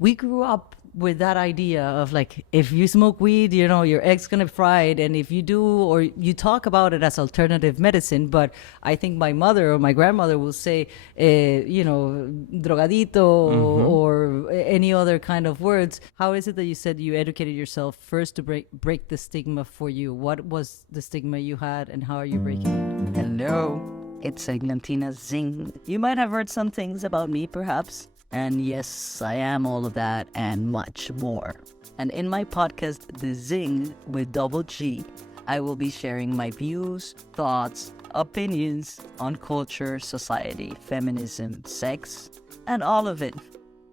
we grew up with that idea of like, if you smoke weed, you know, your egg's gonna fry it, and if you do, or you talk about it as alternative medicine. But I think my mother or my grandmother will say, you know, drogadito, or any other kind of words. How is it that you said you educated yourself first to break the stigma for you? What was the stigma you had, and how are you breaking it? Hello, it's Eglantina Zingg. You might have heard some things about me, perhaps. And yes, I am all of that and much more. And in my podcast, The Zing with double G, I will be sharing my views, thoughts, opinions on culture, society, feminism, sex, and all of it.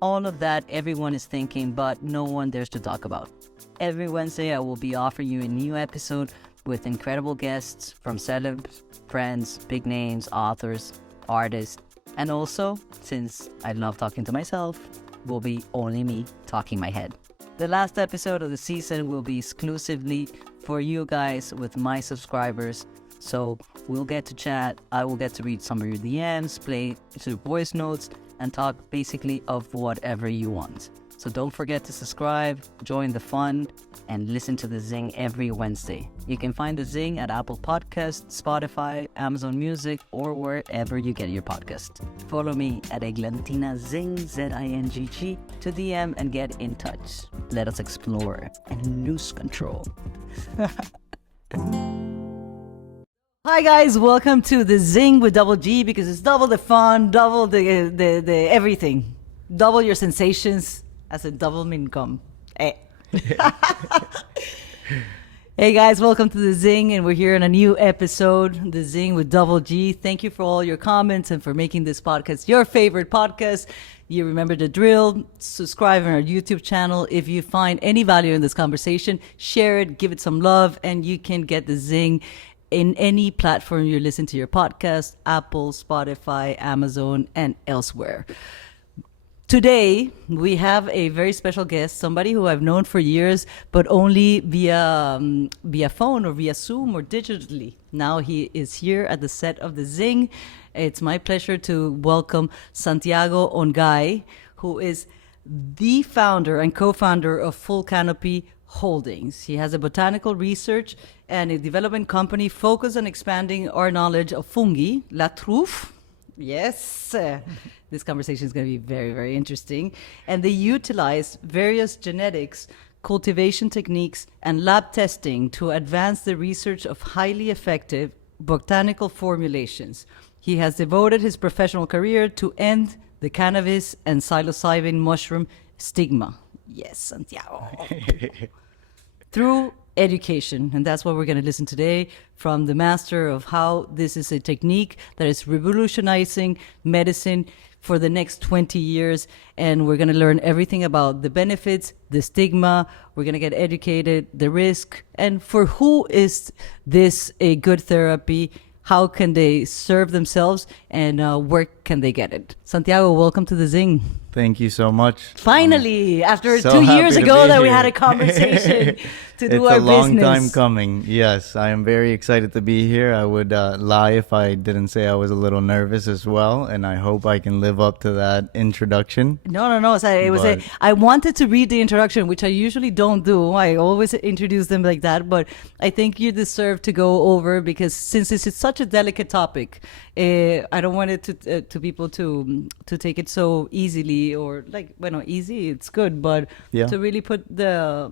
All of that everyone is thinking, but no one dares to talk about. Every Wednesday, I will be offering you a new episode with incredible guests from celebs, friends, big names, authors, artists, and also, since I love talking to myself, will be only me talking my head. The last episode of the season will be exclusively for you guys with my subscribers. So we'll get to chat, I will get to read some of your DMs, play your voice notes, and talk basically of whatever you want. So don't forget to subscribe, join the fun, and listen to The Zing every Wednesday. You can find The Zing at Apple Podcasts, Spotify, Amazon Music, or wherever you get your podcast. Follow me at Eglantina Zingg, Z-I-N-G-G, to DM and get in touch. Let us explore and lose control. Hi guys, welcome to The Zing with double G, because it's double the fun, double the everything. Double your sensations as a double income. Hey. Hey guys, welcome to The Zing, and we're here in a new episode, The Zing with double G. Thank you for all your comments and for making this podcast your favorite podcast. You remember the drill. Subscribe on our YouTube channel. If you find any value in this conversation, share it, give it some love, and you can get The Zing in any platform you listen to your podcast: Apple, Spotify, Amazon, and elsewhere. Today, we have a very special guest, somebody who I've known for years, but only via phone or via Zoom or digitally. Now he is here at the set of The Zing. It's my pleasure to welcome Santiago Ongay, who is the founder and co-founder of Canopy Holdings. He has a botanical research and a development company focused on expanding our knowledge of fungi, la truffe. Yes, this conversation is going to be very, very interesting. And they utilize various genetics, cultivation techniques, and lab testing to advance the research of highly effective botanical formulations. He has devoted his professional career to end the cannabis and psilocybin mushroom stigma. Yes, Santiago. Through education, and that's what we're going to listen today from the master of how this is a technique that is revolutionizing medicine for the next 20 years. And we're going to learn everything about the benefits, the stigma. We're going to get educated, the risk, and for who is this a good therapy? How can they serve themselves, and where can they get it? Santiago, welcome to The Zing. Thank you so much. Finally, after so 2 years happy to ago be that we here. had a conversation to do our It's a long business. time coming. Yes, I am very excited to be here. I would lie if I didn't say I was a little nervous as well, and I hope I can live up to that introduction. No. So I wanted to read the introduction, which I usually don't do. I always introduce them like that, but I think you deserve to go over, because since this is such a delicate topic, I don't want it to people to take it so easily, or like, well, easy, it's good, but to really put the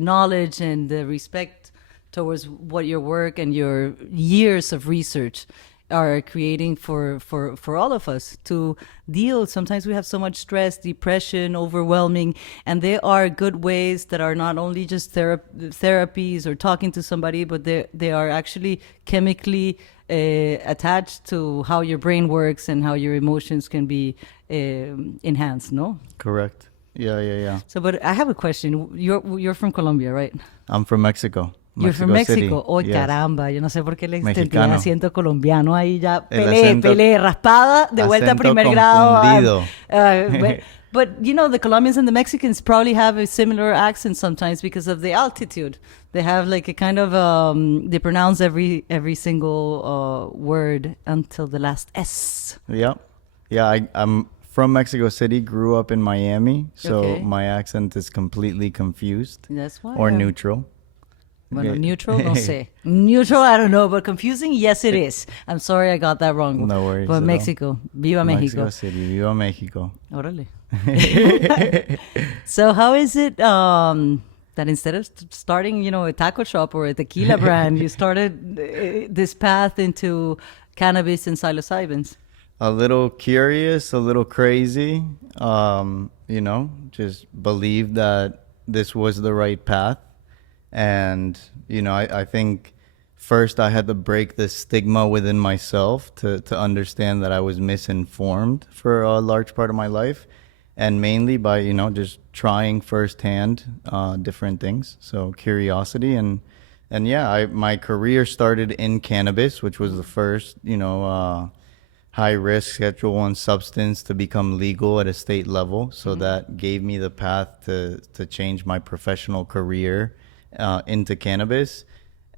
knowledge and the respect towards what your work and your years of research are creating for all of us to deal. Sometimes we have so much stress, depression, overwhelming, and there are good ways that are not only just therapies or talking to somebody, but they are actually chemically attached to how your brain works and how your emotions can be enhanced, no? Correct. Yeah. So, but I have a question. You're from Colombia, right? I'm from Mexico. You're from Mexico. Oh, Yes. caramba. Yo no sé por qué le sentí el Mexicano. acento colombiano ahí ya. El Pelé, raspada, de vuelta a acento primer confundido. grado. But, you know, the Colombians and the Mexicans probably have a similar accent sometimes because of the altitude. They have like a kind of, they pronounce every single word until the last S. Yeah. I'm from Mexico City, grew up in Miami, so Okay. my accent is completely confused That's why. or neutral. Bueno, Okay. neutral, no sé. Neutral, I don't know, but confusing, yes, it is. I'm sorry I got that wrong. No worries But at all. Mexico, viva Mexico Mexico. City, viva Mexico. Órale. So how is it that instead of starting, you know, a taco shop or a tequila brand, you started this path into cannabis and psilocybins? A little curious, a little crazy, you know, just believed that this was the right path. And, you know, I think first I had to break the stigma within myself to understand that I was misinformed for a large part of my life. And mainly by, you know, just trying firsthand different things. So curiosity and yeah, my career started in cannabis, which was the first, you know, high risk Schedule 1 substance to become legal at a state level. So that gave me the path to change my professional career into cannabis.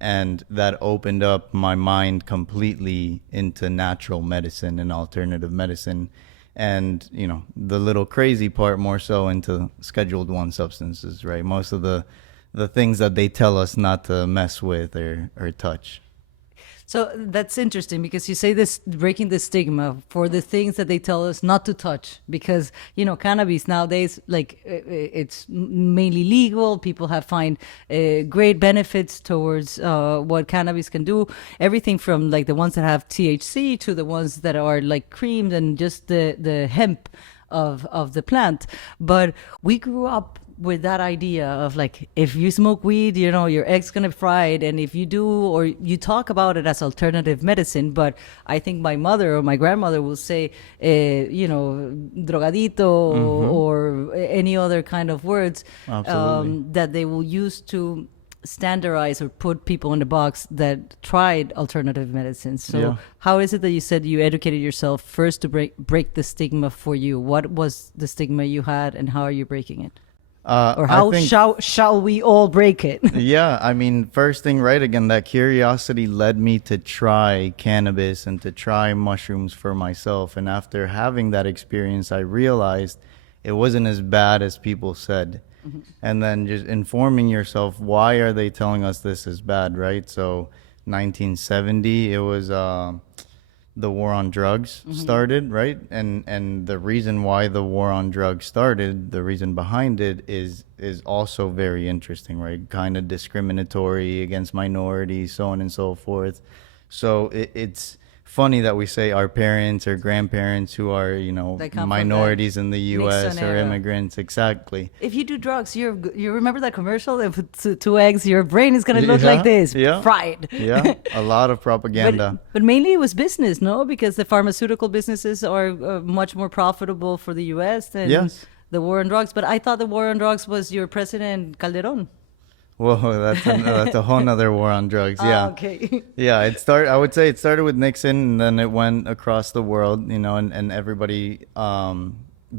And that opened up my mind completely into natural medicine and alternative medicine. And, you know, the little crazy part more so into Scheduled 1 substances, right? Most of the things that they tell us not to mess with or touch. So that's interesting because you say this breaking the stigma for the things that they tell us not to touch because, you know, cannabis nowadays, like it's mainly legal. People have find great benefits towards what cannabis can do. Everything from like the ones that have THC to the ones that are like creamed and just the hemp of the plant. But we grew up with that idea of like, if you smoke weed, you know, your egg's gonna fry it, and if you do, or you talk about it as alternative medicine. But I think my mother or my grandmother will say, you know, drogadito or any other kind of words that they will use to standardize or put people in the box that tried alternative medicine. So Yeah. how is it that you said you educated yourself first to break the stigma for you? What was the stigma you had, and how are you breaking it? Or how I think, shall we all break it? yeah, I mean, first thing, right, again, that curiosity led me to try cannabis and to try mushrooms for myself. And after having that experience, I realized it wasn't as bad as people said. And then just informing yourself, why are they telling us this is bad, right? So 1970, it was the war on drugs started, right? And the reason why the war on drugs started, the reason behind it is also very interesting, right? Kind of discriminatory against minorities, so on and so forth. So it's funny that we say our parents or grandparents who are, you know, They come from minorities in the U.S. Nixon or era. immigrants. Exactly. If you do drugs, you remember that commercial? If it's two eggs, your brain is gonna look Yeah, like this, yeah. fried. Yeah, a lot of propaganda. But mainly it was business, no? Because the pharmaceutical businesses are much more profitable for the U.S. than Yes. the war on drugs. But I thought the war on drugs was your president Calderon. Whoa, that's a whole nother war on drugs. Yeah. Ah, okay. Yeah, I would say it started with Nixon, and then it went across the world, you know, and everybody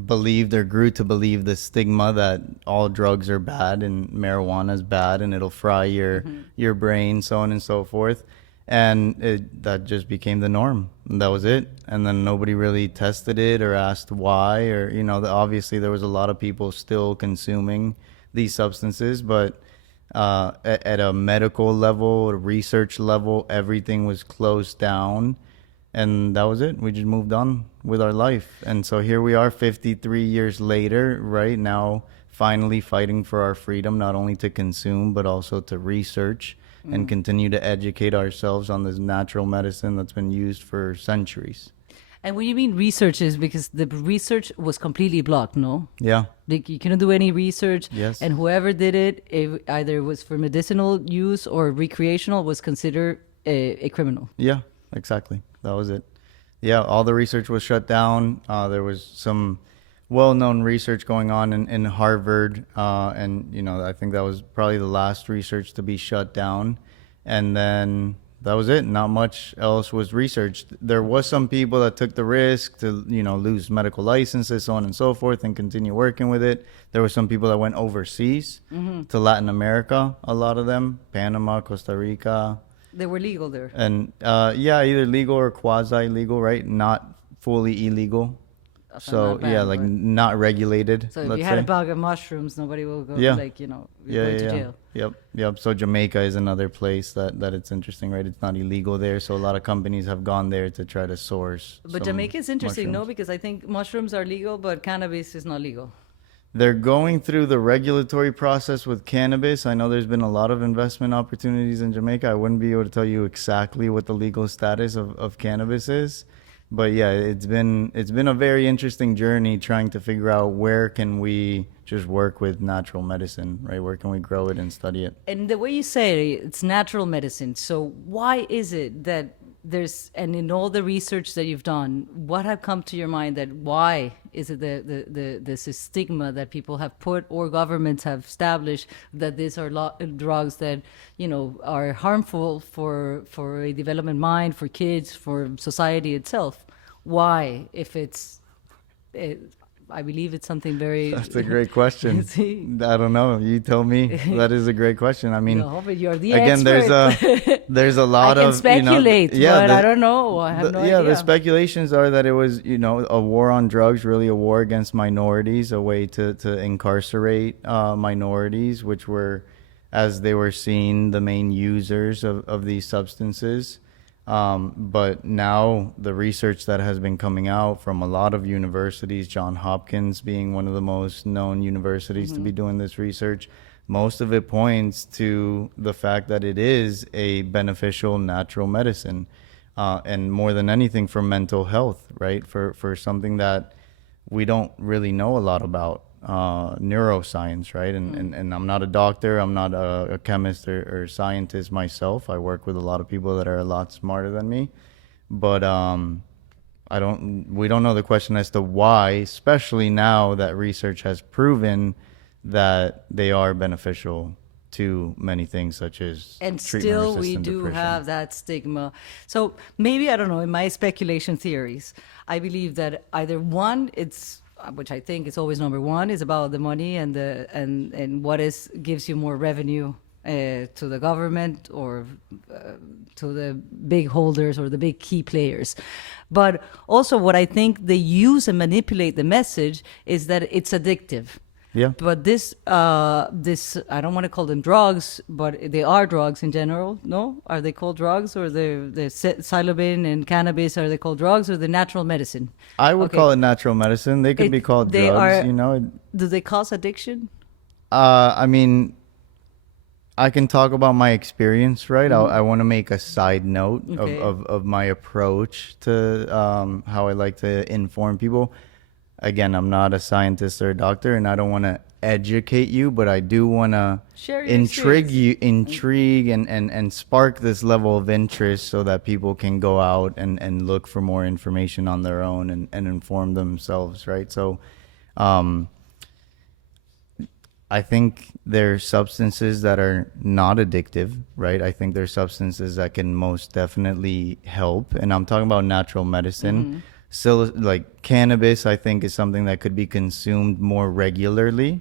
believed or grew to believe the stigma that all drugs are bad and marijuana is bad and it'll fry your brain, so on and so forth. And that just became the norm. And that was it. And then nobody really tested it or asked why, or, you know, obviously there was a lot of people still consuming these substances, but at a medical level, a research level, everything was closed down, and that was it. We just moved on with our life. And so here we are 53 years later, right now, finally fighting for our freedom, not only to consume, but also to research and continue to educate ourselves on this natural medicine that's been used for centuries. And when you mean research, is because the research was completely blocked, no? Yeah. Like you couldn't do any research. Yes. And whoever did it, either was for medicinal use or recreational, was considered a criminal. Yeah, exactly. That was it. Yeah, all the research was shut down. There was some well-known research going on in Harvard, and you know, I think that was probably the last research to be shut down. And then that was it. Not much else was researched. There was some people that took the risk to, you know, lose medical licenses, so on and so forth, and continue working with it. There were some people that went overseas to Latin America, a lot of them, Panama, Costa Rica. They were legal there. And yeah, either legal or quasi-legal, right? Not fully illegal. So not banned, yeah, like but- not regulated. So if let's you had say. a bag of mushrooms, nobody will go Yeah. like, you're going to jail. Yep. So Jamaica is another place that it's interesting, right? It's not illegal there, so a lot of companies have gone there to try to source. But some Jamaica is interesting, no? mushrooms. Because I think mushrooms are legal, but cannabis is not legal. They're going through the regulatory process with cannabis. I know there's been a lot of investment opportunities in Jamaica. I wouldn't be able to tell you exactly what the legal status of cannabis is. But yeah, it's been a very interesting journey trying to figure out where can we just work with natural medicine, right? Where can we grow it and study it? And the way you say it, it's natural medicine. So why is it that and in all the research that you've done, what have come to your mind that why is it this stigma that people have put or governments have established that these are drugs that, are harmful for a development mind, for kids, for society itself? Why, if I believe it's something very... That's a great question. See? I don't know. You tell me. That is a great question. I mean, No, but you're the again, expert. there's a lot I can of speculate, but I don't know. I have no idea. The speculations are that it was, a war on drugs, really a war against minorities, a way to incarcerate minorities, which were, as they were seen, the main users of these substances. But now the research that has been coming out from a lot of universities, Johns Hopkins being one of the most known universities to be doing this research, most of it points to the fact that it is a beneficial natural medicine, and more than anything for mental health, right? For something that we don't really know a lot about, neuroscience, right? And I'm not a doctor, I'm not a chemist or scientist myself. I work with a lot of people that are a lot smarter than me, but we don't know the question as to why, especially now that research has proven that they are beneficial to many things such as And still we treatment-resistant do depression. have that stigma. So maybe, I don't know, in my speculation theories, I believe that either one, which I think is always number one, is about the money and what gives you more revenue to the government or to the big holders or the big key players. But also what I think they use and manipulate the message is that it's addictive. Yeah. But this I don't want to call them drugs, but they are drugs in general. No, are they called drugs, or the psilocybin and cannabis? Are they called drugs, or the natural medicine? I would Okay. call it natural medicine. They could be called they drugs, are- Do they cause addiction? I mean, I can talk about my experience, right? I want to make a side note Okay. of my approach to how I like to inform people. Again, I'm not a scientist or a doctor, and I don't want to educate you, but I do want to Share your intrigue and spark this level of interest so that people can go out and look for more information on their own and inform themselves, right? So I think there are substances that are not addictive, right? I think there are substances that can most definitely help, and I'm talking about natural medicine. So like cannabis, I think, is something that could be consumed more regularly.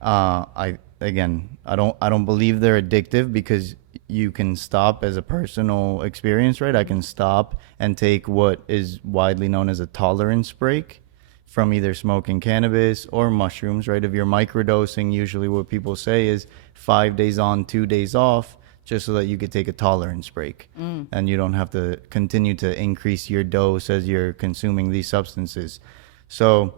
I don't believe they're addictive because you can stop as a personal experience, right? I can stop and take what is widely known as a tolerance break from either smoking cannabis or mushrooms, right? If you're microdosing, usually what people say is 5 days on, 2 days off, just so that you could take a tolerance break and you don't have to continue to increase your dose as you're consuming these substances. So,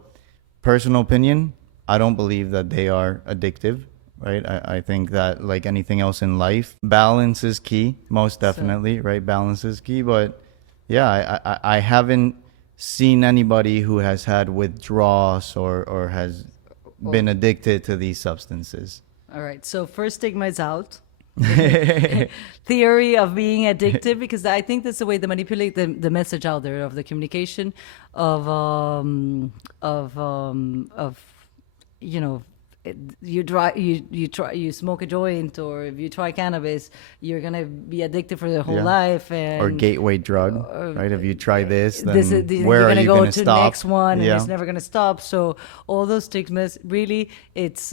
personal opinion, I don't believe that they are addictive, right? I think that, like anything else in life, balance is key, most definitely, right? Balance is key. But yeah, I haven't seen anybody who has had withdrawals or has been addicted to these substances. All right. So first stigma is out. Theory of being addictive, because I think that's the way they manipulate the message out there of the communication of you smoke a joint, or if you try cannabis, you're gonna be addicted for the whole Yeah. life, and Or gateway drug, right? If you try this, then you're where are gonna you go going to to stop? next one, and Yeah. it's never gonna stop. So all those stigmas, really, it's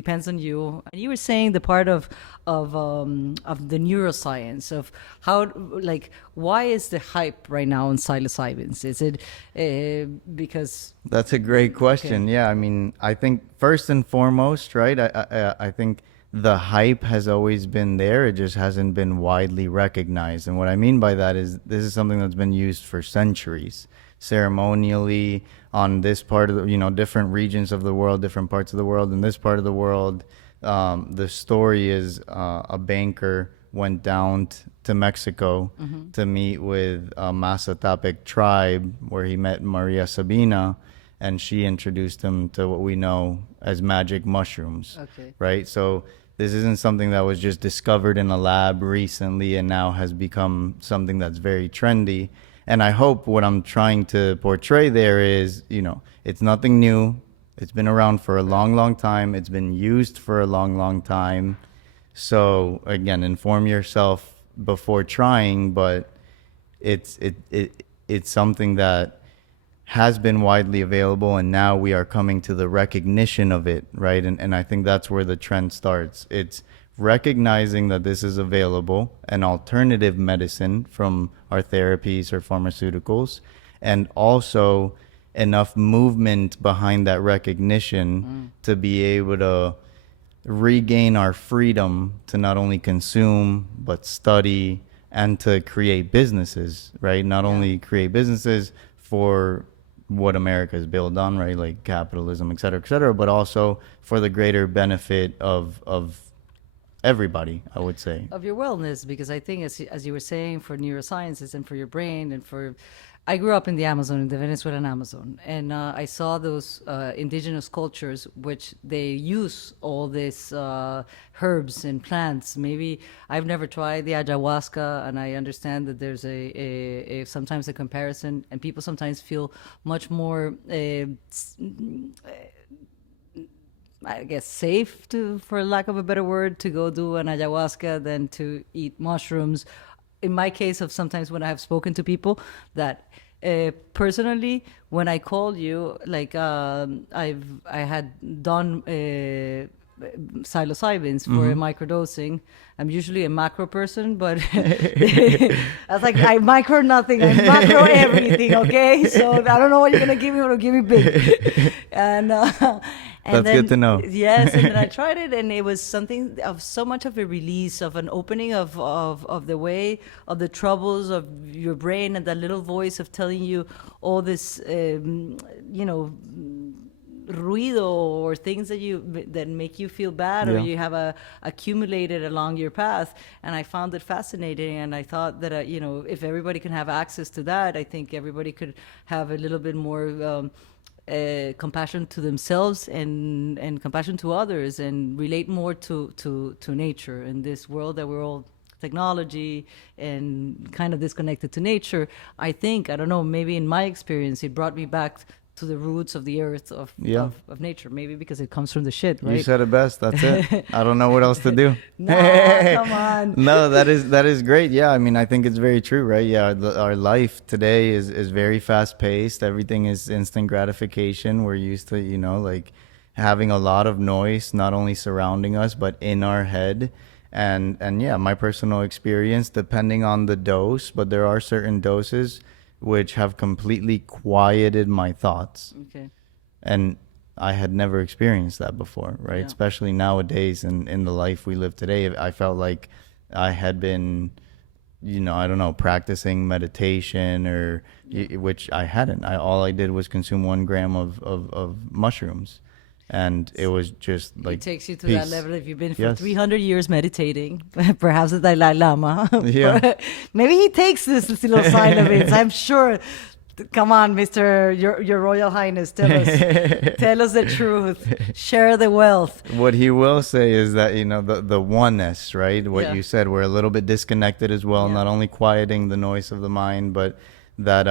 depends on you. And you were saying the part of the neuroscience of how, like, why is the hype right now on psilocybins? Is it because That's a great question. Yeah, I mean, I think first and foremost, right? I think the hype has always been there. It just hasn't been widely recognized. And what I mean by that is this is something that's been used for centuries, ceremonially on this part of the, different regions of the world, different parts of the world. In this part of the world, the story is a banker went down to Mexico to meet with a Mazatepec tribe where he met Maria Sabina, and she introduced him to what we know as magic mushrooms. Okay. Right? So this isn't something that was just discovered in a lab recently and now has become something that's very trendy. And I hope what I'm trying to portray there is, it's nothing new. It's been around for a long, long time. It's been used for a long, long time. So again, inform yourself before trying, but it's something that has been widely available, and now we are coming to the recognition of it, right? And I think that's where the trend starts. It's recognizing that this is available, an alternative medicine from our therapies or pharmaceuticals, and also enough movement behind that recognition to be able to regain our freedom to not only consume but study and to create businesses, right? Not only create businesses for what America is built on, right? Like capitalism, et cetera, but also for the greater benefit of everybody, I would say. Of your wellness, because I think as you were saying, for neurosciences and for your brain and for, I grew up in the Amazon, in the Venezuelan Amazon, and I saw those indigenous cultures which they use all these herbs and plants. Maybe I've never tried the ayahuasca, and I understand that there's a sometimes a comparison, and people sometimes feel much more I guess safe, to, for lack of a better word, to go do an ayahuasca than to eat mushrooms. In my case, of sometimes when I have spoken to people that personally, when I called you, like I had done psilocybins for a microdosing. I'm usually a macro person, but I was like, I micro nothing, I macro everything, okay? So I don't know what you're gonna give me, but give me big. And That's then, good to know. Yes, and then I tried it, and it was something of so much of a release, of an opening of the way, of the troubles of your brain, and that little voice of telling you all this, ruido, or things that make you feel bad, or you have accumulated along your path. And I found it fascinating, and I thought that if everybody can have access to that, I think everybody could have a little bit more compassion to themselves and compassion to others, and relate more to nature in this world that we're all technology and kind of disconnected to nature. I think, I don't know, maybe in my experience, it brought me back to the roots of the earth, of nature, maybe because it comes from the shit, right? You said it best. That's it. I don't know what else to do. No, come on. No, that is great. Yeah, I mean, I think it's very true, right? Yeah, our life today is very fast paced. Everything is instant gratification. We're used to, like having a lot of noise, not only surrounding us, but in our head. And yeah, my personal experience, depending on the dose, but there are certain doses which have completely quieted my thoughts. Okay. And I had never experienced that before, right? Yeah. Especially nowadays in the life we live today. I felt like I had been, I don't know, practicing meditation, or which I hadn't. All I did was consume 1 gram of mushrooms. And it was just like it takes you to that level. If you've been for 300 years meditating, perhaps the Dalai Lama, maybe he takes this psilocybin. I'm sure. Come on, Mister, your Royal Highness, tell us the truth. Share the wealth. What he will say is that the oneness, right? What you said, we're a little bit disconnected as well. Not only quieting the noise of the mind, but that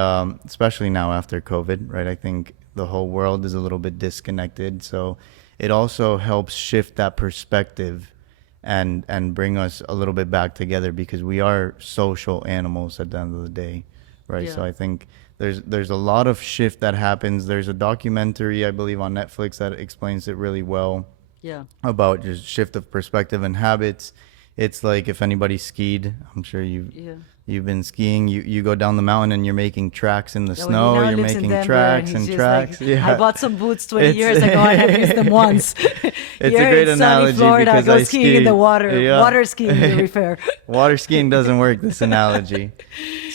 especially now after COVID, right? I think the whole world is a little bit disconnected, so it also helps shift that perspective and bring us a little bit back together, because we are social animals at the end of the day, right? So I think there's a lot of shift that happens. There's a documentary, I believe, on Netflix that explains it really well. Yeah. about just shift of perspective and habits. It's like if anybody skied, I'm sure Yeah. you've been skiing. You go down the mountain and you're making tracks in the Yeah, well, he snow. now You're lives in making Denver, and tracks he's and just tracks. like, Yeah, I bought some boots 20 It's- years ago and I've used them once. It's Here a great in sunny analogy Florida, I because go I skiing in the ski. water. Yeah. Water skiing, to be fair. Water skiing doesn't work, this analogy.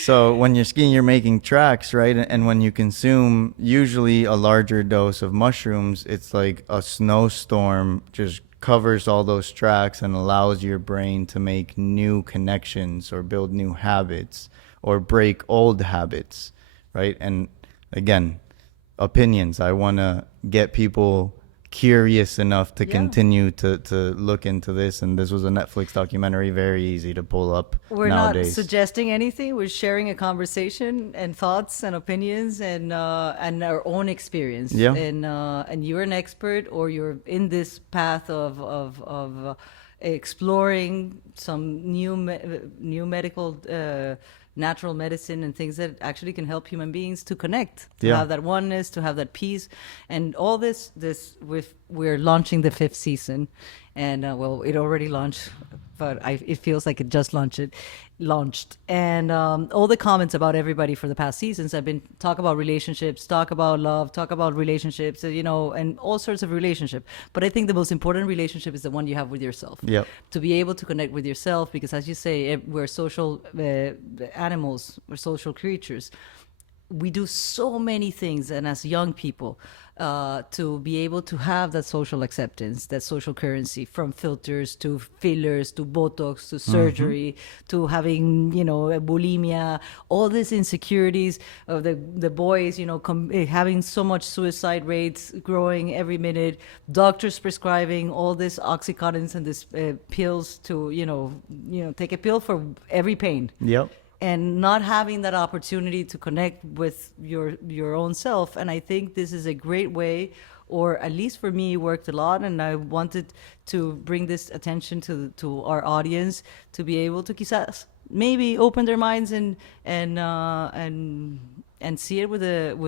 So when you're skiing, you're making tracks, right? And when you consume usually a larger dose of mushrooms, it's like a snowstorm just covers all those tracks and allows your brain to make new connections or build new habits or break old habits, right? And again, opinions. I want to get people curious enough to Yeah. continue to look into this. And this was a Netflix documentary, very easy to pull up We're nowadays. not suggesting anything. We're sharing a conversation and thoughts and opinions and our own experience. Yeah. And you're an expert, or you're in this path of exploring some new medical. Natural medicine and things that actually can help human beings to connect, to Yeah. have that oneness, to have that peace, and all this. We're launching the 5th season, and well, it already launched, but it feels like it just launched. And all the comments about everybody for the past seasons have been talk about relationships, talk about love, talk about relationships, and all sorts of relationship. But I think the most important relationship is the one you have with yourself. Yep. To be able to connect with yourself, because as you say, we're social animals, we're social creatures. We do so many things, and as young people, to be able to have that social acceptance, that social currency, from filters to fillers to Botox to surgery to having, bulimia, all these insecurities of the boys, having so much suicide rates growing every minute, doctors prescribing all this oxycontins and this pills to, take a pill for every pain. Yep. And not having that opportunity to connect with your own self. And I think this is a great way, or at least for me, it worked a lot. And I wanted to bring this attention to our audience, to be able to quizás maybe open their minds and see it with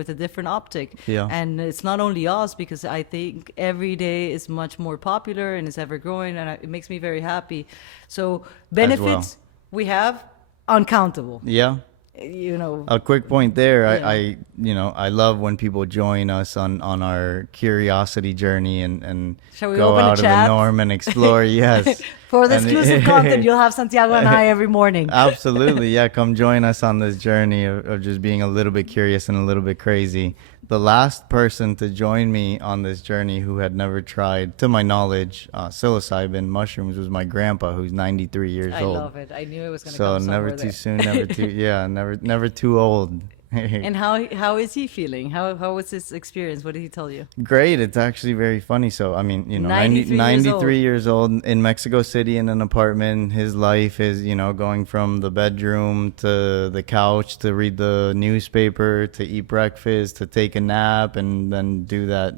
a different optic. Yeah. And it's not only us, because I think every day is much more popular and is ever growing, and it makes me very happy. So benefits we have uncountable. Yeah. A quick point there. Yeah. I love when people join us on our curiosity journey and Shall we go open a out of the chat? norm and explore. Yes. For the And- exclusive content, you'll have Santiago and I every morning. Absolutely. Yeah. Come join us on this journey of just being a little bit curious and a little bit crazy. The last person to join me on this journey who had never tried, to my knowledge, psilocybin mushrooms was my grandpa, who's 93 years I old. love it. I knew it was going to So come never somewhere too there. soon, never too, yeah, never too old. And how is he feeling? How was his experience? What did he tell you? Great. It's actually very funny. So, I mean, 93 93 years old in Mexico City in an apartment. His life is, going from the bedroom to the couch to read the newspaper, to eat breakfast, to take a nap, and then do that,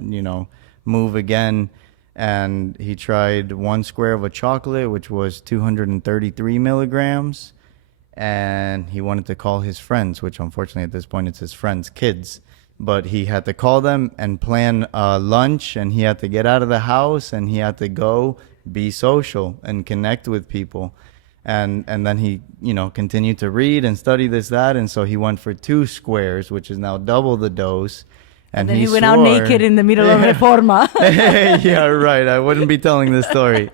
move again. And he tried 1 square of a chocolate, which was 233 milligrams. And he wanted to call his friends, which unfortunately at this point it's his friends' kids. But he had to call them and plan lunch, and he had to get out of the house, and he had to go be social and connect with people. And then he, continued to read and study this, that. And so he went for 2 squares, which is now double the dose. And then he went out naked in the middle of Reforma. Yeah, right. I wouldn't be telling this story.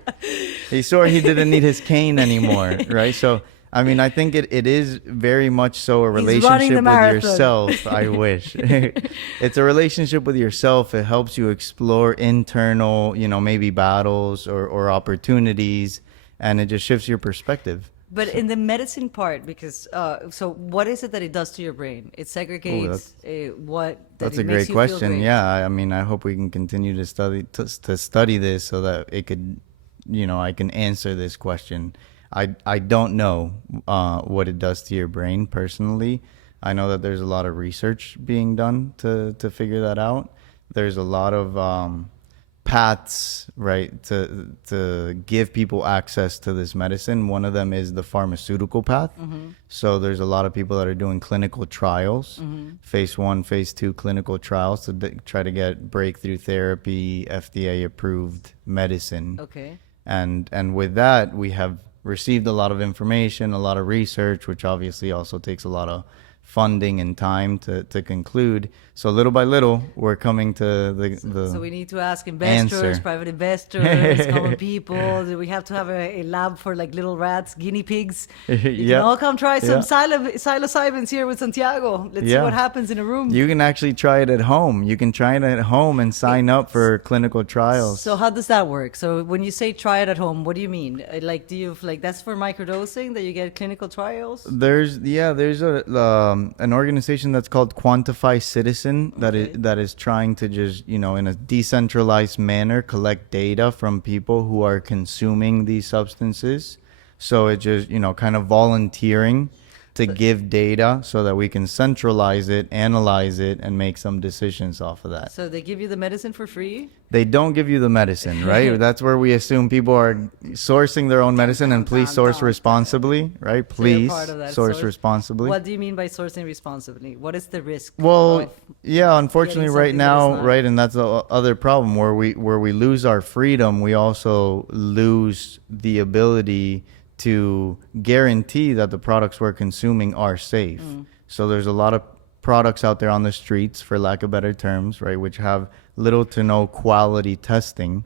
He swore he didn't need his cane anymore, right? So, I mean, I think it is very much so a relationship with yourself. I wish. It's a relationship with yourself. It helps you explore internal, maybe battles or opportunities, and it just shifts your perspective. But in the medicine part, because so what is it that it does to your brain? It segregates what that That's it a makes great you feel question. great. Yeah, I mean, I hope we can continue to study this so that it could, I can answer this question. I don't know what it does to your brain personally. I know that there's a lot of research being done to figure that out. There's a lot of paths, right, to give people access to this medicine. One of them is the pharmaceutical path. So there's a lot of people that are doing clinical trials, phase 1, phase 2 clinical trials to try to get breakthrough therapy, FDA approved medicine. Okay. And with that, we have received a lot of information, a lot of research, which obviously also takes a lot of funding and time to conclude. So little by little, we're coming to the So we need to ask investors, answer. private investors, common people. Do we have to have a lab for like little rats, guinea pigs? You can Yep. all come try some Yeah. psilocybins here with Santiago. Let's see Yeah. what happens in a room. You can actually try it at home. You can try it at home and sign up for clinical trials. So how does that work? So when you say try it at home, what do you mean? Like, do you like that's for microdosing that you get clinical trials? There's an organization that's called Quantify Citizen that is trying to just, in a decentralized manner collect data from people who are consuming these substances. So it just, kind of volunteering to give data so that we can centralize it, analyze it, and make some decisions off of that. So they give you the medicine for free? They don't give you the medicine, right? That's where we assume people are sourcing their own medicine, and please source responsibly, right? So you're Please part of that. source So responsibly. What do you mean by sourcing responsibly? What is the risk? Well, of yeah, unfortunately getting right something that is now, not- right, and that's the other problem where we lose our freedom, we also lose the ability to guarantee that the products we're consuming are safe. So there's a lot of products out there on the streets, for lack of better terms, right, which have little to no quality testing.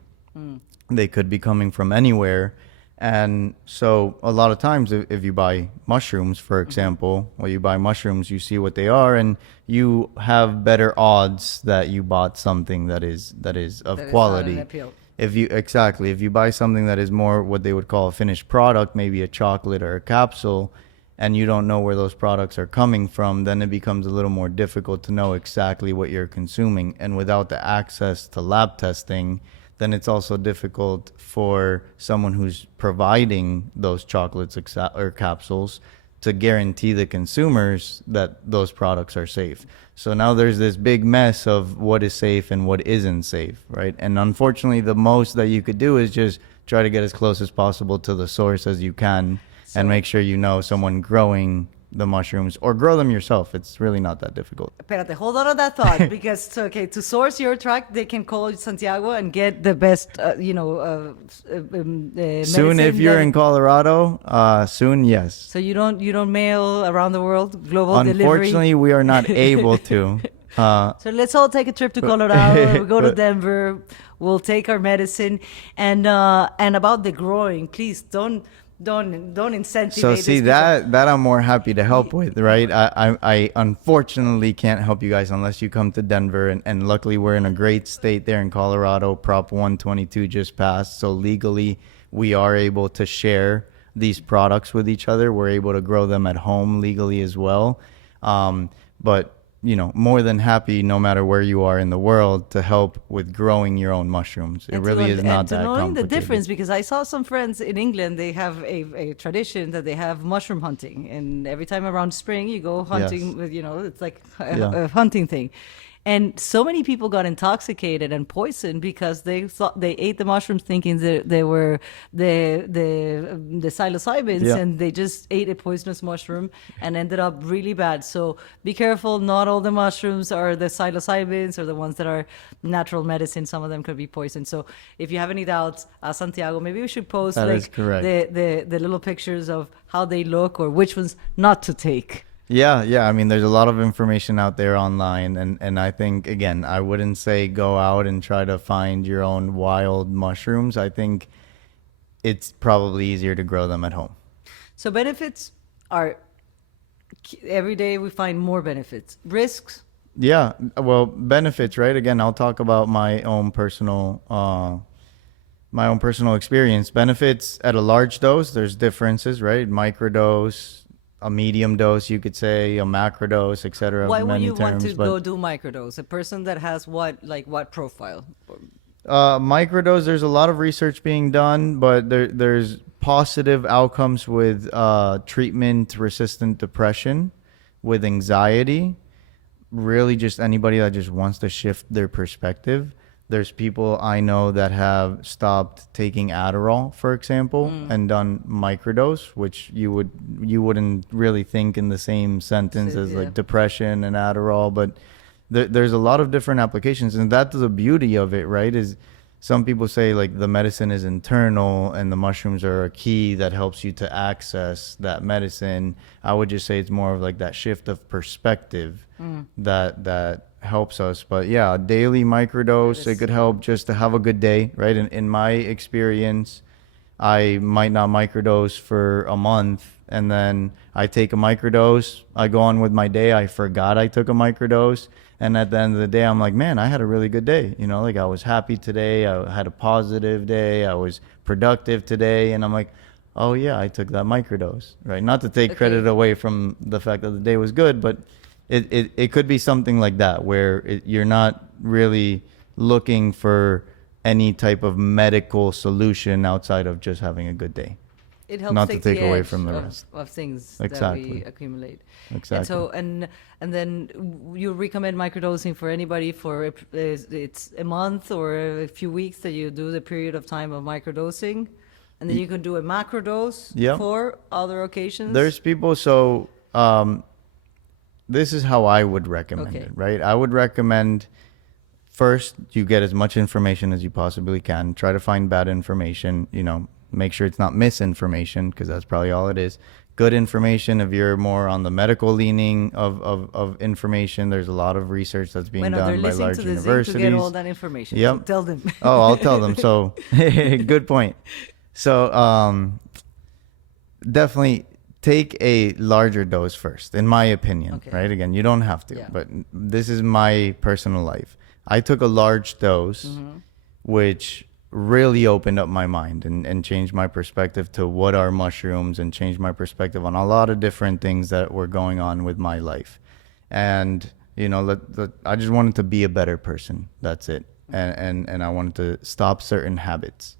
They could be coming from anywhere. And so a lot of times if you buy mushrooms, for example, or you buy mushrooms, you see what they are, and you have better odds that you bought something that is of that is not an quality. appeal. If you buy something that is more what they would call a finished product, maybe a chocolate or a capsule, and you don't know where those products are coming from, then it becomes a little more difficult to know exactly what you're consuming. And without the access to lab testing, then it's also difficult for someone who's providing those chocolates or capsules to guarantee the consumers that those products are safe. So now there's this big mess of what is safe and what isn't safe, right? And unfortunately, the most that you could do is just try to get as close as possible to the source as you can, and make sure you know someone growing the mushrooms, or grow them yourself. It's really not that difficult. Espérate, hold on to that thought, because to source your track, they can call Santiago and get the best, Soon, medicine if you're that- in Colorado, soon, yes. So you don't mail around the world, global delivery. Unfortunately, we are not able to. So let's all take a trip to Colorado. We'll go to Denver. We'll take our medicine, and about the growing, please don't incentivize. So see, this, that I'm more happy to help with, right? I unfortunately can't help you guys unless you come to Denver, and luckily we're in a great state there in Colorado. Prop 122 just passed, so legally we are able to share these products with each other. We're able to grow them at home legally as well. But more than happy, no matter where you are in the world, to help with growing your own mushrooms. It really is not that knowing complicated. the difference, because I saw some friends in England, they have a tradition that they have mushroom hunting, and every time around spring you go hunting with, it's like a hunting thing. And so many people got intoxicated and poisoned because they thought they ate the mushrooms thinking that they were the psilocybins, and they just ate a poisonous mushroom and ended up really bad. So be careful. Not all the mushrooms are the psilocybins or the ones that are natural medicine. Some of them could be poison. So if you have any doubts, Santiago, maybe we should post That is correct. the little pictures of how they look or which ones not to take. Yeah. I mean, there's a lot of information out there online, and I think, again, I wouldn't say go out and try to find your own wild mushrooms. I think it's probably easier to grow them at home. So benefits are every day we find more benefits. Risks, Yeah, well, benefits, right? Again, I'll talk about my own personal experience. Benefits at a large dose, there's differences, right? Microdose, a medium dose, you could say, a macrodose, etc. why would many you want terms, to but go do microdose? A person that has what profile? microdose, there's a lot of research being done, but there's positive outcomes with treatment-resistant depression, with anxiety, really just anybody that just wants to shift their perspective. There's people I know that have stopped taking Adderall, for example, and done microdose, which you wouldn't really think in the same sentence as like depression and Adderall, but there's a lot of different applications, and that's the beauty of it, right? Is some people say like the medicine is internal and the mushrooms are a key that helps you to access that medicine. I would just say it's more of like that shift of perspective that helps us. But yeah, daily microdose, it could help just to have a good day, right? In my experience, I might not microdose for a month, and then I take a microdose, I go on with my day, I forgot I took a microdose, and at the end of the day, I'm like, man, I had a really good day. You know, like I was happy today, I had a positive day, I was productive today, and I'm like, oh yeah, I took that microdose, right? Not to take credit away from the fact that the day was good, but it could be something like that, where you're not really looking for any type of medical solution outside of just having a good day. It helps not take to take the away edge from the rest of things Exactly. that we accumulate. Exactly. And so and then you recommend microdosing for anybody for it's a month or a few weeks that you do the period of time of microdosing, and then you can do a macrodose for other occasions. There's people, so this is how I would recommend it, right? I would recommend first you get as much information as you possibly can. Try to find bad information, you know, make sure it's not misinformation, because that's probably all it is. Good information. If you're more on the medical leaning of information, there's a lot of research that's being done by large universities. To get all that information. Yep. So tell them. Oh, I'll tell them. So good point. So definitely take a larger dose first, in my opinion, right? Again, you don't have to, but this is my personal life. I took a large dose, which really opened up my mind and changed my perspective to what are mushrooms, and changed my perspective on a lot of different things that were going on with my life. And, you know, I just wanted to be a better person. That's it. And I wanted to stop certain habits.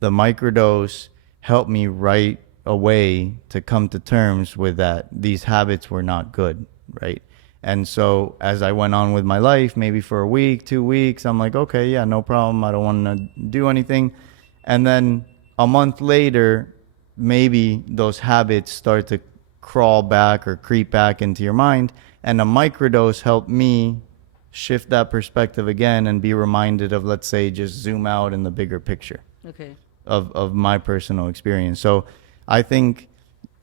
The microdose helped me right away to come to terms with that these habits were not good, right? And so as I went on with my life, maybe for a week, 2 weeks, I'm like, okay, yeah, no problem. I don't want to do anything. And then a month later, maybe those habits start to crawl back or creep back into your mind. And a microdose helped me shift that perspective again and be reminded of, let's say, just zoom out in the bigger picture of my personal experience. So I think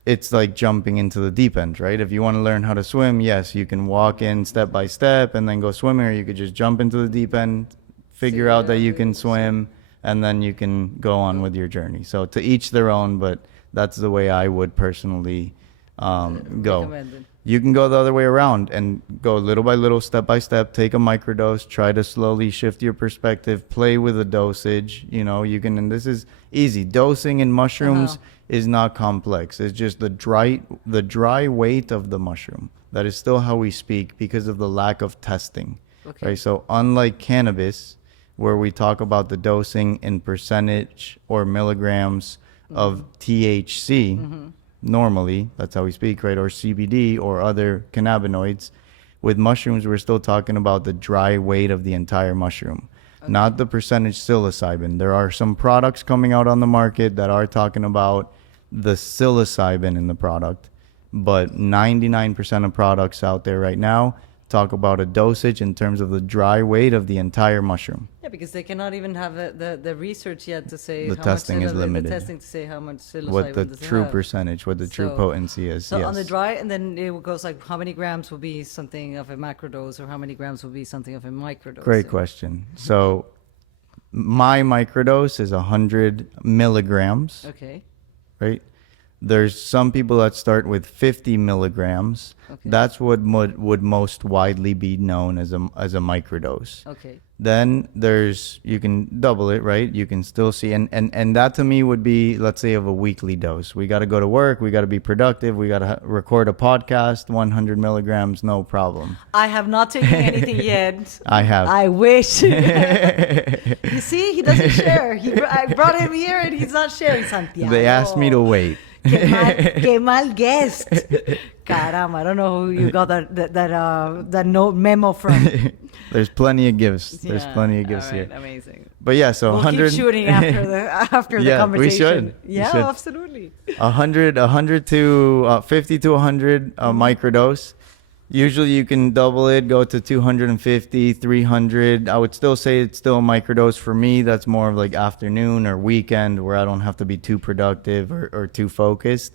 it's like jumping into the deep end, right? If you want to learn how to swim, yes, you can walk in step by step and then go swimming, or you could just jump into the deep end, figure out that you can swim, and then you can go on with your journey. So to each their own, but that's the way I would personally go. You can go the other way around and go little by little, step by step, take a microdose, try to slowly shift your perspective, play with the dosage. You know, you can, and this is easy. Dosing in mushrooms is not complex. It's just the dry weight of the mushroom. That is still how we speak because of the lack of testing. Right? So unlike cannabis, where we talk about the dosing in percentage or milligrams of THC, normally, that's how we speak, right? Or CBD or other cannabinoids. With mushrooms, we're still talking about the dry weight of the entire mushroom, not the percentage psilocybin. There are some products coming out on the market that are talking about the psilocybin in the product, but 99% of products out there right now talk about a dosage in terms of the dry weight of the entire mushroom. Yeah, because they cannot even have the research yet to say the how testing much is limited. The testing to say how much psilocybin What the does it true have. percentage, what the true potency is. So yes. on the dry, and then it goes like how many grams will be something of a macrodose, or how many grams will be something of a microdose? Great question. So my microdose is 100 milligrams. Okay. Right? There's some people that start with 50 milligrams. That's what would most widely be known as a microdose. Okay. Then you can double it, right? You can still see, and that to me would be, let's say, of a weekly dose. We got to go to work. We got to be productive. We got to record a podcast. 100 milligrams, no problem. I have not taken anything yet. I have. I wish. You see, he doesn't share. I brought him here and he's not sharing, Santiago. They asked me to wait. Qué mal guessed. Caramba, I don't know who you got that note memo from. There's plenty of gifts. There's plenty of gifts all right, here. Amazing. But yeah, so We'll 100 keep shooting after the Yeah, we conversation. should. We Yeah, should. absolutely. 100 to 50 to 100 microdose. Usually you can double it, go to 250, 300. I would still say it's still a microdose for me. That's more of like afternoon or weekend where I don't have to be too productive or too focused.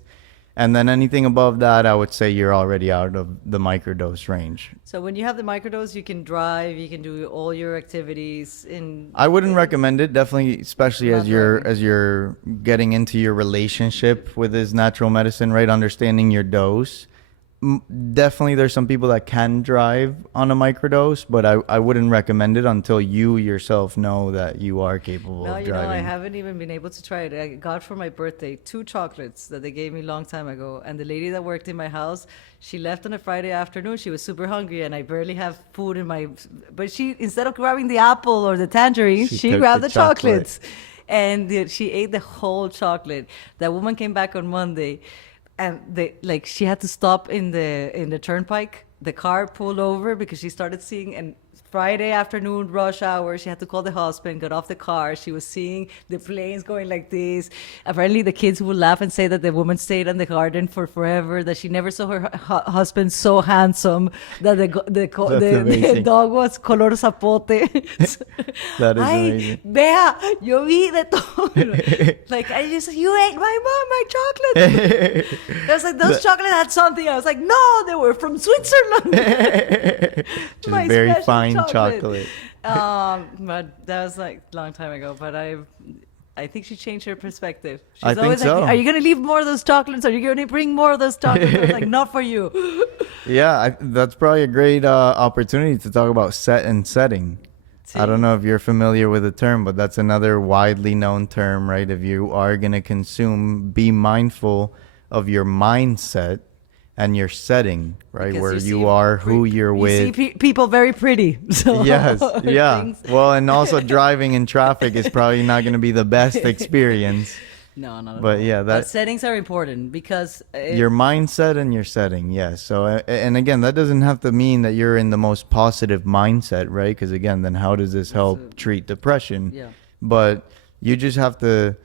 And then anything above that, I would say you're already out of the microdose range. So when you have the microdose, you can drive, you can do all your activities I wouldn't recommend it, definitely, especially Not driving. as you're getting into your relationship with this natural medicine, right? Understanding your dose. Definitely, there's some people that can drive on a microdose, but I wouldn't recommend it until you yourself know that you are capable No, of you driving. know, I haven't even been able to try it. I got for my birthday 2 chocolates that they gave me a long time ago. And the lady that worked in my house, she left on a Friday afternoon. She was super hungry, and I barely have food in my. But she, instead of grabbing the apple or the tangerine, she took grabbed the the chocolate. chocolates. And she ate the whole chocolate. That woman came back on Monday, and she had to stop in the turnpike. The car pulled over because she started seeing, and Friday afternoon rush hour, she had to call the husband, got off the car. She was seeing the planes going like this. Apparently the kids would laugh and say that the woman stayed in the garden for forever, that she never saw her husband so handsome, that the amazing. dog was color zapote. That is Ay, amazing. vea, yo vi de todo. Like, I just, you ate my mom, my chocolate. I was like, those chocolates had something. I was like, no, they were from Switzerland. Just My very special fine chocolate. But that was like a long time ago. But I think she changed her perspective. She's I think always so. like, are you going to leave more of those chocolates? Are you going to bring more of those chocolates? I was like, not for you. Yeah, that's probably a great opportunity to talk about set and setting. I don't know if you're familiar with the term, but that's another widely known term, right? If you are going to consume, be mindful of your mindset and your setting, right? Because Where see you are, who you're you with. see people very pretty. So Yes, yeah. things- Well, and also driving in traffic is probably not going to be the best experience. No, not at But all. yeah, But that settings are important because your mindset and your setting, yes. So, and again, that doesn't have to mean that you're in the most positive mindset, right? Because again, then how does this help treat depression? Yeah. But you just have to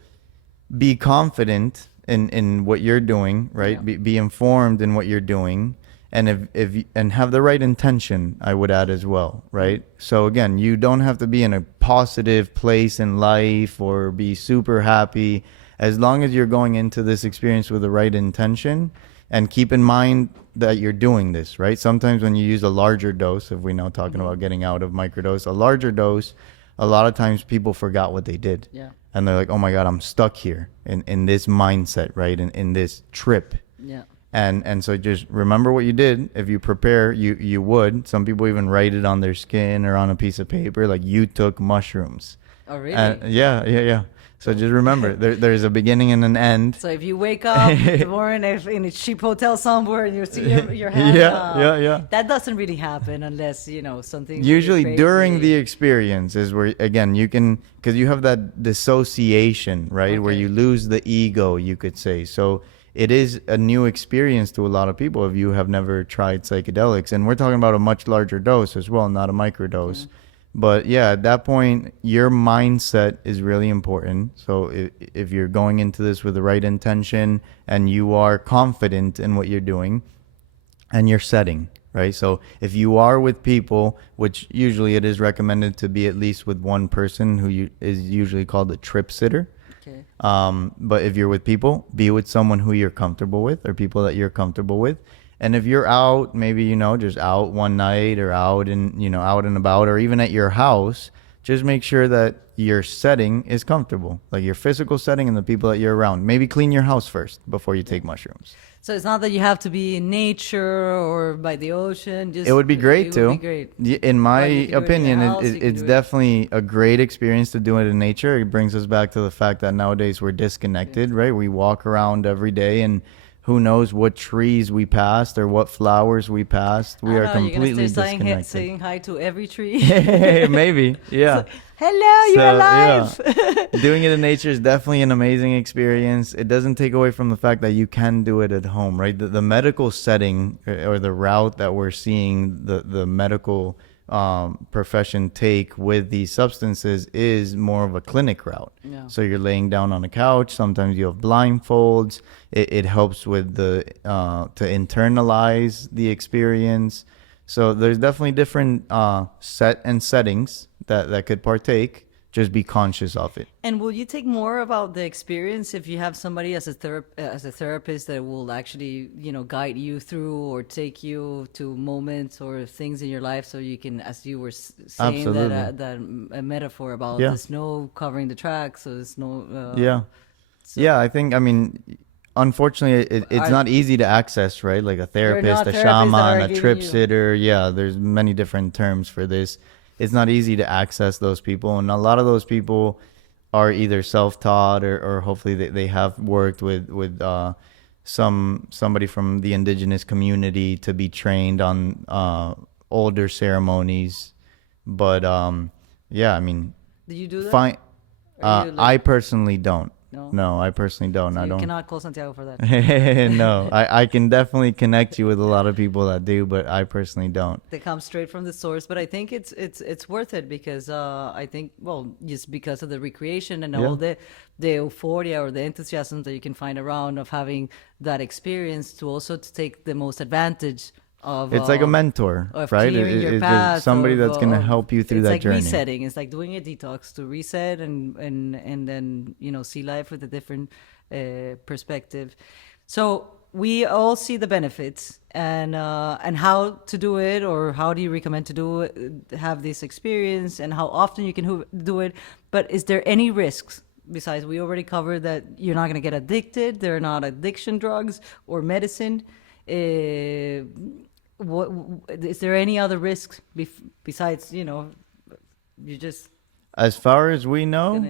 be confident in what you're doing, right? Yeah. Be informed in what you're doing, and and have the right intention, I would add as well, right? So again, you don't have to be in a positive place in life or be super happy. As long as you're going into this experience with the right intention, and keep in mind that you're doing this, right? Sometimes when you use a larger dose, if we're now talking about getting out of microdose, a larger dose, a lot of times people forgot what they did. Yeah. And they're like, oh my God, I'm stuck here in this mindset, right? In this trip. Yeah. And so just remember what you did. If you prepare, you would. Some people even write it on their skin or on a piece of paper, like you took mushrooms. Oh, really? Yeah. So just remember, there's a beginning and an end. So if you wake up in the morning in a cheap hotel somewhere and you see your hand, Yeah. that doesn't really happen unless something. Usually really during the crazy. experience is where, again, you can, because you have that dissociation, right? Where Okay. you lose the ego, you could say. So it is a new experience to a lot of people if you have never tried psychedelics. And we're talking about a much larger dose as well, not a microdose. But yeah, at that point, your mindset is really important. So if you're going into this with the right intention and you are confident in what you're doing and your setting, right? So if you are with people, which usually it is recommended to be at least with one person who is usually called a trip sitter. Okay. But if you're with people, be with someone who you're comfortable with or people that you're comfortable with. And if you're out, maybe, just out one night or out out and about, or even at your house, just make sure that your setting is comfortable, like your physical setting and the people that you're around. Maybe clean your house first before you take mushrooms. So it's not that you have to be in nature or by the ocean. Just It would be great it would too. be great. In my Or you can do it in your opinion, house, you can it's do it- definitely a great experience to do it in nature. It brings us back to the fact that nowadays we're disconnected, right? We walk around every day and who knows what trees we passed or what flowers we passed. We are completely you're gonna disconnected. start saying hi to every tree. Maybe, yeah. Hello, you're alive. Yeah. Doing it in nature is definitely an amazing experience. It doesn't take away from the fact that you can do it at home, right? The medical setting or the route that we're seeing the medical profession take with these substances is more of a clinic route. Yeah. So you're laying down on a couch. Sometimes you have blindfolds. It helps with to internalize the experience. So there's definitely different settings that could partake. Just be conscious of it. And will you take more about the experience if you have somebody as a therapist that will actually, guide you through or take you to moments or things in your life, so you can, as you were saying, that a metaphor about the snow covering the tracks, so the snow. I think, unfortunately, it's not easy to access, right? Like a therapist, a shaman, a trip sitter. Yeah, there's many different terms for this. It's not easy to access those people. And a lot of those people are either self-taught or hopefully they have worked with somebody from the indigenous community to be trained on older ceremonies. But do you do that? Fine. I personally don't. No, I personally don't. So I don't. You cannot call Santiago for that. No, I can definitely connect you with a lot of people that do, but I personally don't. They come straight from the source, but I think it's worth it because I think, just because of the recreation and all the euphoria or the enthusiasm that you can find around of having that experience, to take the most advantage of. It's like a mentor, right? Your path, somebody that's going to help you through that journey. It's like resetting. It's like doing a detox to reset and then see life with a different perspective. So we all see the benefits and how to do it, or how do you recommend to do it, have this experience, and how often you can do it. But is there any risks? Besides, we already covered that you're not going to get addicted. They're not addiction drugs or medicine. What is there any other risks besides you just, as far as we know,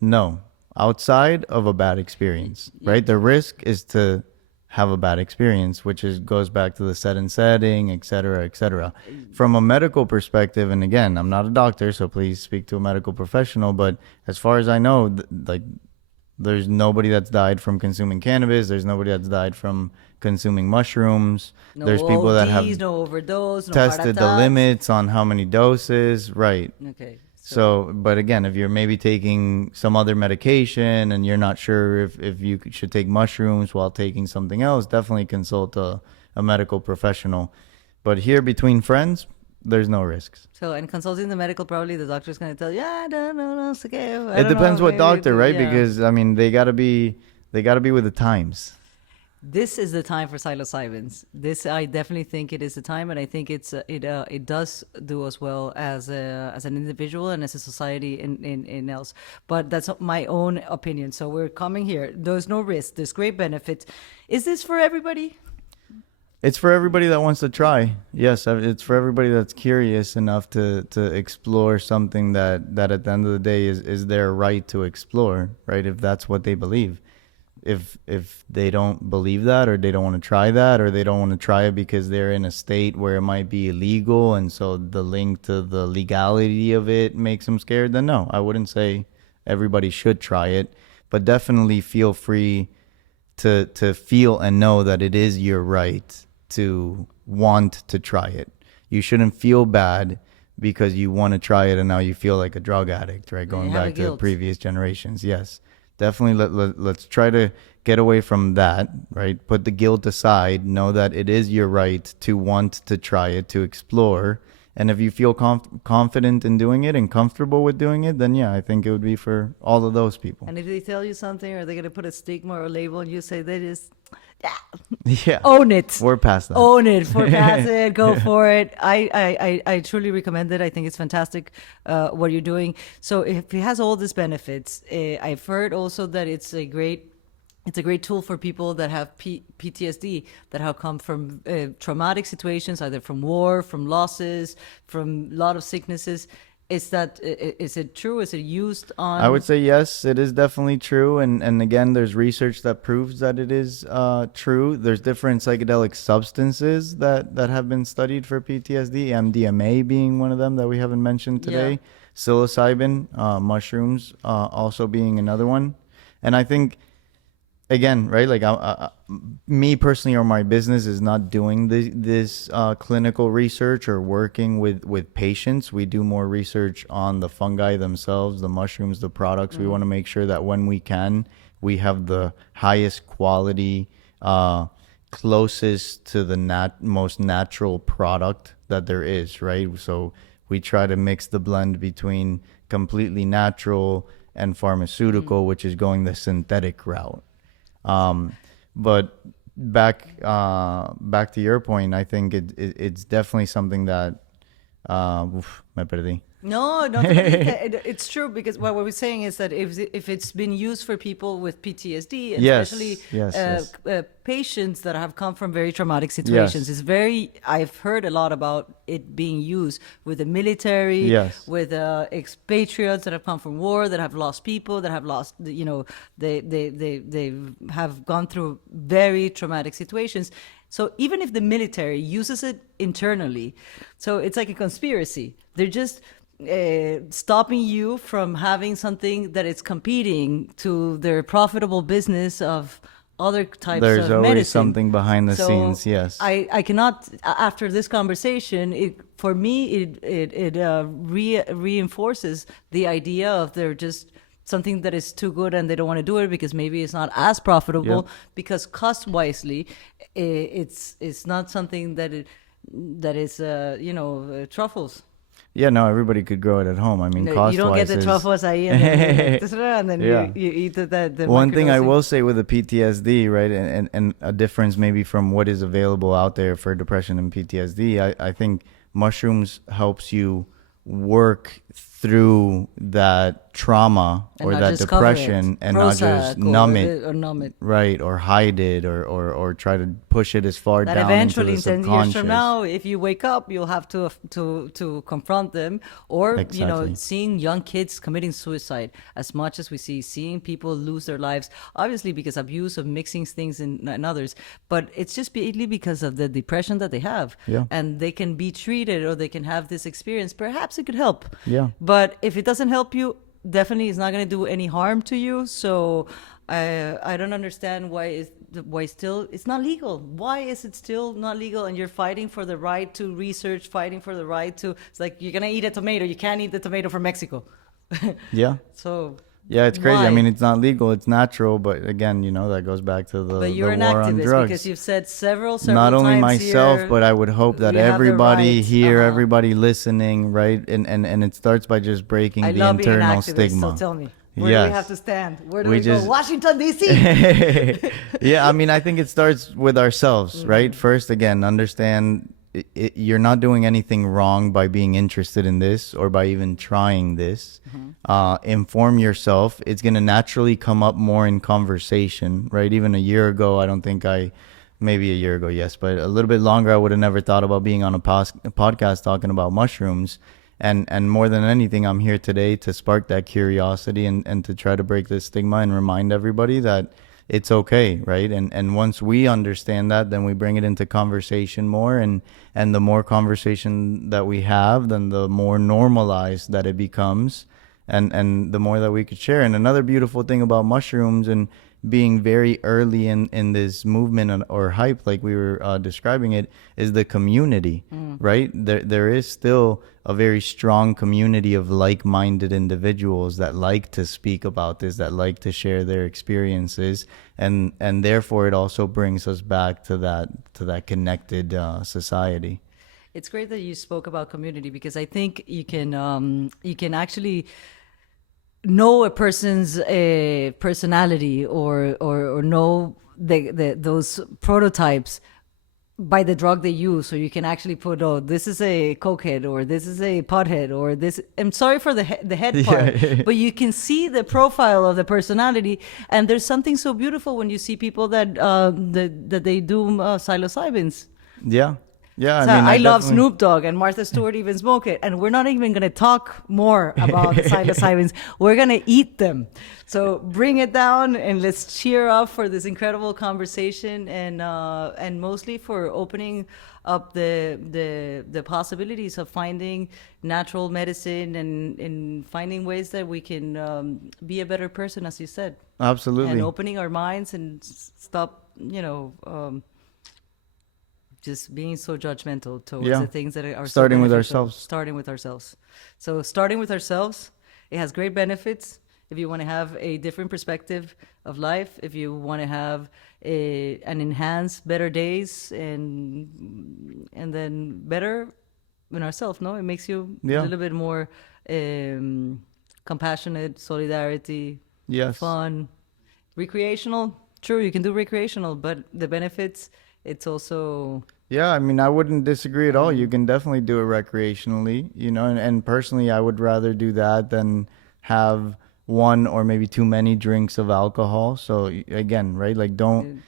no, outside of a bad experience, right? The risk is to have a bad experience, which goes back to the set and setting, et cetera. From a medical perspective, and again, I'm not a doctor, so please speak to a medical professional, but as far as I know, there's nobody that's died from consuming cannabis. There's nobody that's died from consuming mushrooms. There's people that have no overdose, tested the limits on how many doses. Right. Okay. So, but again, if you're maybe taking some other medication and you're not sure if you should take mushrooms while taking something else, definitely consult a medical professional. But here, between friends, there's no risks. So, and consulting the medical, probably the doctor's going to tell you, no, it's okay. It depends what doctor, right? Yeah. Because they gotta be with the times. This is the time for psilocybins. This, I definitely think it is the time, and I think it does do us well as an individual and as a society in else. But that's my own opinion. So we're coming here. There's no risk. There's great benefits. Is this for everybody? It's for everybody that wants to try. Yes, it's for everybody that's curious enough to explore something that at the end of the day is their right to explore, right? If that's what they believe. If they don't believe that, or they don't want to try that, or they don't want to try it because they're in a state where it might be illegal, and so the link to the legality of it makes them scared, then no, I wouldn't say everybody should try it, but definitely feel free to feel and know that it is your right to want to try it. You shouldn't feel bad because you want to try it and now you feel like a drug addict, right? Going back to previous generations. Yes, definitely let's try to get away from that, right? Put the guilt aside. Know that it is your right to want to try it, to explore. And if you feel confident in doing it and comfortable with doing it, then yeah, I think it would be for all of those people. And if they tell you something, are they going to put a stigma or a label and you say they just... Yeah. Own it. We're past that. Own it. We're past it. Go for it. I truly recommend it. I think it's fantastic what you're doing. So if it has all these benefits, I've heard also that it's a great tool for people that have PTSD, that have come from traumatic situations, either from war, from losses, from a lot of sicknesses. Is it true? Is it used on? I would say yes, it is definitely true, and again, there's research that proves that it is true. There's different psychedelic substances that have been studied for PTSD, MDMA being one of them that we haven't mentioned today. Yeah. Psilocybin, mushrooms, also being another one, and I think again, right? Like, me personally, or my business is not doing this clinical research or working with patients. We do more research on the fungi themselves, the mushrooms, the products. We want to make sure that when we can, we have the highest quality, closest to the most natural product that there is, right? So we try to mix the blend between completely natural and pharmaceutical, which is going the synthetic route. But back to your point, I think it's definitely something that me perdí. No, it's true, because what we're saying is that if it's been used for people with PTSD, and Yes, especially yes. patients that have come from very traumatic situations, Yes. I've heard a lot about it being used with the military, Yes. with expatriates that have come from war, that have lost people, that have lost, they have gone through very traumatic situations. So even if the military uses it internally, so it's like a conspiracy. They're just stopping you from having something that is competing to their profitable business of other types There's of always medicine. something behind the scenes. Yes. I cannot, after this conversation, for me it reinforces the idea of they're just something that is too good and they don't want to do it because maybe it's not as profitable, Yep. because cost wisely it's not something that is truffles. Yeah, no, everybody could grow it at home. I mean, cost-wise, You don't get the truffles ahí and then Yeah. you eat the One thing I microdosing. will say with the PTSD, right, and a difference maybe from what is available out there for depression and PTSD, I think mushrooms helps you work through that trauma And or not that just cover depression it. and not just Prozac numb it, or right, or hide it, or try to push it as far that down eventually into the 10 years subconscious. from now, if you wake up, you'll have to confront them. Or Exactly. seeing young kids committing suicide, as much as we seeing people lose their lives, obviously because abuse of mixing things and others, but it's just mainly because of the depression that they have. Yeah. And they can be treated, or they can have this experience. Perhaps it could help. Yeah. But if it doesn't help you, definitely it's not going to do any harm to you. So I don't understand why still it's not legal. Why is it still not legal? And you're fighting for the right to research, fighting for the right to. It's like you're gonna eat a tomato. You can't eat the tomato from Mexico. Yeah. So Yeah, it's crazy. why? I mean, it's not legal, it's natural, but again, that goes back to But you're the an war on activist drugs. because you've said several Not only times myself, here, but I would hope that we have the everybody right. here, Uh-huh. everybody listening, right? And it starts by just breaking I the love being an internal activist. stigma. So tell me, where do Yes. we have to stand? Where do We we just- go? Washington D.C. Yeah, I mean, I think it starts with ourselves, right? First, again, understand you're not doing anything wrong by being interested in this or by even trying this. Inform yourself. It's going to naturally come up more in conversation, right? Even a year ago, I don't think maybe a year ago, yes, but a little bit longer, I would have never thought about being on a podcast talking about mushrooms. And more than anything, I'm here today to spark that curiosity and to try to break this stigma and remind everybody that it's okay, right? And once we understand that, then we bring it into conversation more, and the more conversation that we have, then the more normalized that it becomes, and the more that we could share. And another beautiful thing about mushrooms and being very early in this movement or hype, like we were describing it, is the community, right? There is still a very strong community of like-minded individuals that like to speak about this, that like to share their experiences, and therefore it also brings us back to that connected society. It's great that you spoke about community, because I think you can actually know a person's personality or know those prototypes by the drug they use. So you can actually put, oh, this is a cokehead, or this is a pothead, or this. I'm sorry for the head part, but you can see the profile of the personality. And there's something so beautiful when you see people that they do psilocybins. Yeah. Yeah, So I mean, I love definitely- Snoop Dogg, and Martha Stewart even smoke it. And we're not even going to talk more about the psilocybins. We're going to eat them. So bring it down and let's cheer up for this incredible conversation, and mostly for opening up the possibilities of finding natural medicine, and finding ways that we can be a better person, as you said. Absolutely. And opening our minds and stop, just being so judgmental towards Yeah. the things that are so Starting with beneficial. ourselves. Starting with ourselves. So starting with ourselves, it has great benefits. If you want to have a different perspective of life, if you want to have an enhanced, better days, and then better in ourselves, no? It makes you Yeah. a little bit more compassionate, solidarity, Yes. fun, recreational. True, you can do recreational, but the benefits, it's also Yeah, I mean, I wouldn't disagree at all. You can definitely do it recreationally, and personally, I would rather do that than have one or maybe too many drinks of alcohol. So again, right? Like, don't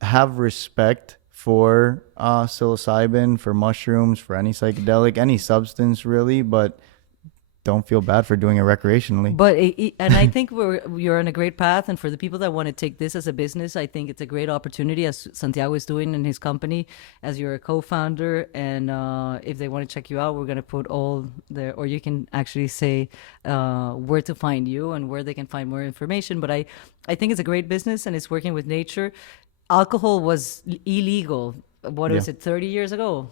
have respect for psilocybin, for mushrooms, for any psychedelic, any substance really, but don't feel bad for doing it recreationally. But and I think you're on a great path. And for the people that want to take this as a business, I think it's a great opportunity, as Santiago is doing in his company, as you're a co-founder. And if they want to check you out, we're going to put or you can actually say where to find you and where they can find more information. But I think it's a great business, and it's working with nature. Alcohol was illegal. What was it? 30 years ago,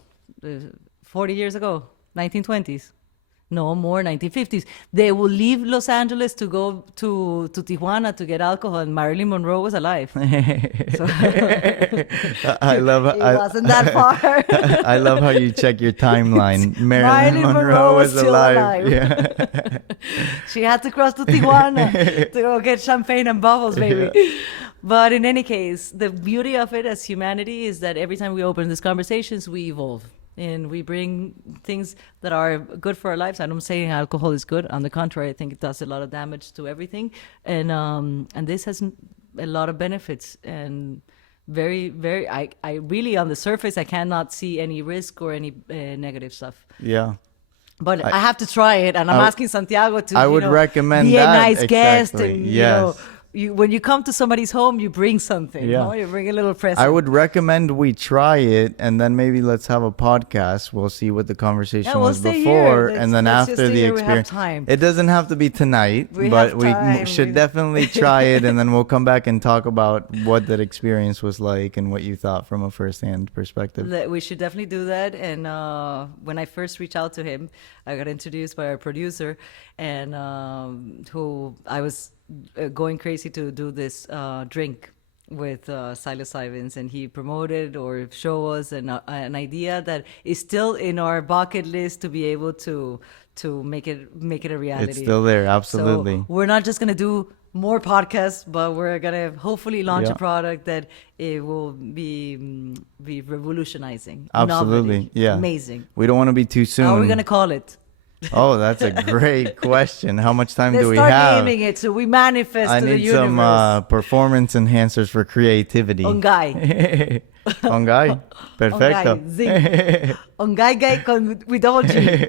40 years ago, 1920s. No, more 1950s. They will leave Los Angeles to go to Tijuana to get alcohol, and Marilyn Monroe was alive. So I love it wasn't that far. I love how you check your timeline. Marilyn Monroe was still alive. Yeah. She had to cross to Tijuana to go get champagne and bubbles, baby. Yeah. But in any case, the beauty of it as humanity is that every time we open these conversations, we evolve. And we bring things that are good for our lives. I'm not saying alcohol is good. On the contrary, I think it does a lot of damage to everything. And this has a lot of benefits. And very, very, I really, on the surface, I cannot see any risk or any negative stuff. Yeah. But I have to try it. And I'm asking Santiago to, I would recommend be a that. nice guest. Exactly. And, Yes. when you come to somebody's home, you bring something. Yeah. You bring a little present. I would recommend we try it, and then maybe let's have a podcast. We'll see what the conversation we'll was stay before, here. and then Let's just after stay the here. We have experience. time. It doesn't have to be tonight, We but have we time. should definitely try it, and then we'll come back and talk about what that experience was like and what you thought from a first-hand perspective. We should definitely do that. And when I first reached out to him, I got introduced by our producer, and who I was going crazy to do this drink with psilocybins, and he promoted or show us an idea that is still in our bucket list to be able to make it a reality. It's still there, absolutely. So we're not just gonna do more podcasts, but we're gonna hopefully launch Yeah. a product that it will be revolutionizing. Absolutely, innovative, yeah. amazing. We don't want to be too soon. How are we gonna call it? Oh, that's a great question. How much time Let's do we start have? naming it so we manifest I to the need universe. some performance enhancers for creativity. Ongay. Ongay. Perfecto. Ongay, Zingg. Ongay with double G.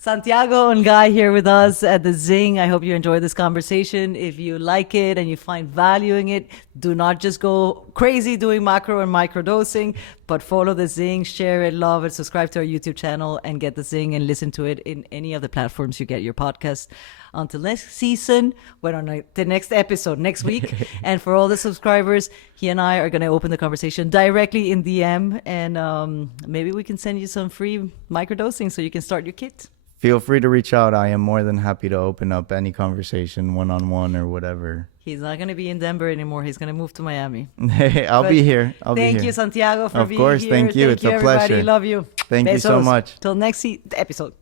Santiago Ongay here with us at the Zing. I hope you enjoyed this conversation. If you like it and you find value in it, do not just go crazy doing macro and microdosing, but follow the Zing, share it, love it, subscribe to our YouTube channel, and get the Zing and listen to it in any of the platforms you get your podcast. Until next season, on the next episode next week. And for all the subscribers, he and I are going to open the conversation directly in DM, and maybe we can send you some free microdosing so you can start your kit. Feel free to reach out. I am more than happy to open up any conversation one-on-one or whatever. He's not going to be in Denver anymore. He's going to move to Miami. I'll be here. Thank you, Santiago, for Of being course, here. thank you. It's a everybody. pleasure. Love you. Thank you so Besos. much. Till next episode.